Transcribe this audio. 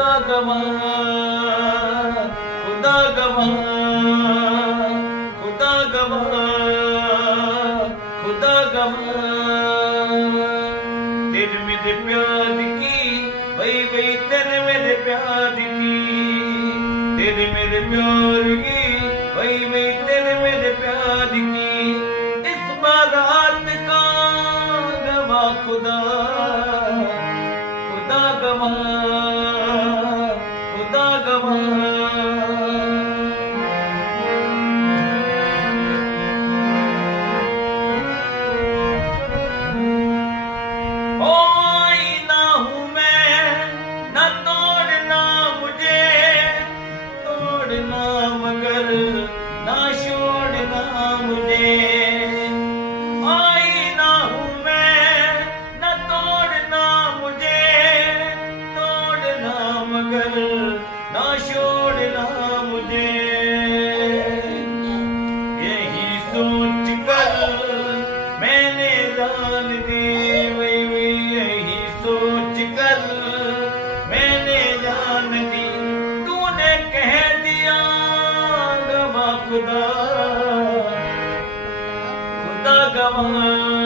खुदा गवाह खुदा गवाह खुदा गवाह खुदा गवाह। तेरे मेरे प्यार की, वही वही तेरे मेरे प्यार की। तेरे मेरे प्यार की, वही वही तेरे मेरे प्यार की। इस बारात का गवाह खुदा खुदा गवाह। कोई ना हूँ मैं, न तोड़ना मुझे। तोड़ना मगर, ना छोड़ना मुझे। कोई ना हूँ मैं, न तोड़ना मुझे। तोड़ना मगर, ना छोड़ना मुझे। यही सोच कर मैंने जान दी सोच मैंने जान दी। तूने कह दिया गवा खुदा। खुदा गवा